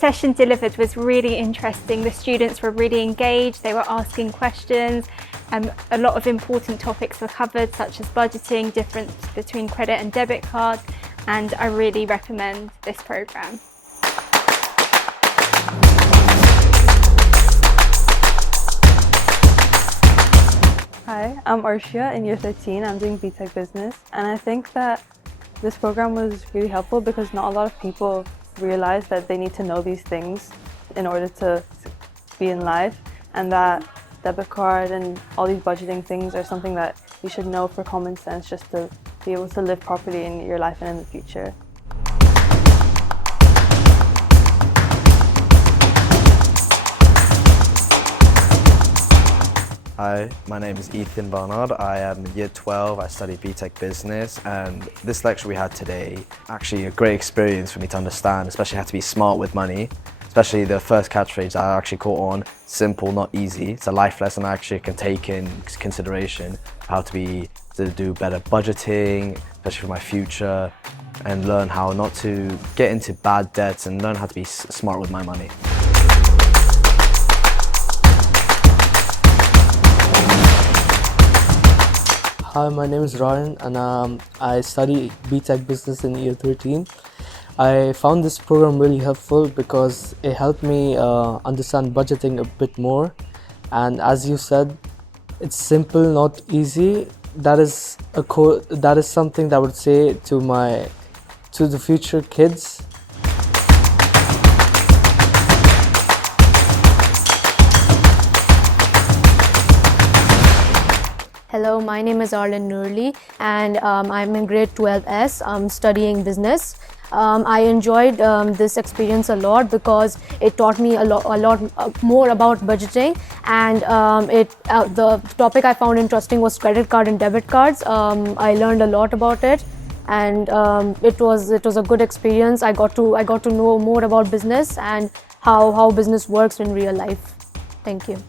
session delivered was really interesting. The students were really engaged, they were asking questions. A lot of important topics were covered, such as budgeting, difference between credit and debit cards, and I really recommend this programme. Hi, I'm Barsha in year 13. I'm doing BTech Business, and I think that this program was really helpful because not a lot of people realize that they need to know these things in order to be in life, and that debit card and all these budgeting things are something that you should know for common sense just to be able to live properly in your life and in the future. Hi, my name is Ethan Barnard. I am in year 12, I study BTech Business, and this lecture we had today, actually a great experience for me to understand, especially how to be smart with money. Especially the first catchphrase I actually caught on, simple, not easy. It's a life lesson I actually can take in consideration, how to do better budgeting, especially for my future, and learn how not to get into bad debts and learn how to be smart with my money. Hi, my name is Ryan and I study BTech Business in year 13. I found this program really helpful because it helped me understand budgeting a bit more, and as you said, it's simple, not easy. That is something that I would say to the future kids. Hello, my name is Arlen Nurli and I'm in grade 12S. I'm studying business. I enjoyed this experience a lot because it taught me a lot more about budgeting, and the topic I found interesting was credit card and debit cards. I learned a lot about it, and it was a good experience. I got to know more about business and how business works in real life. Thank you.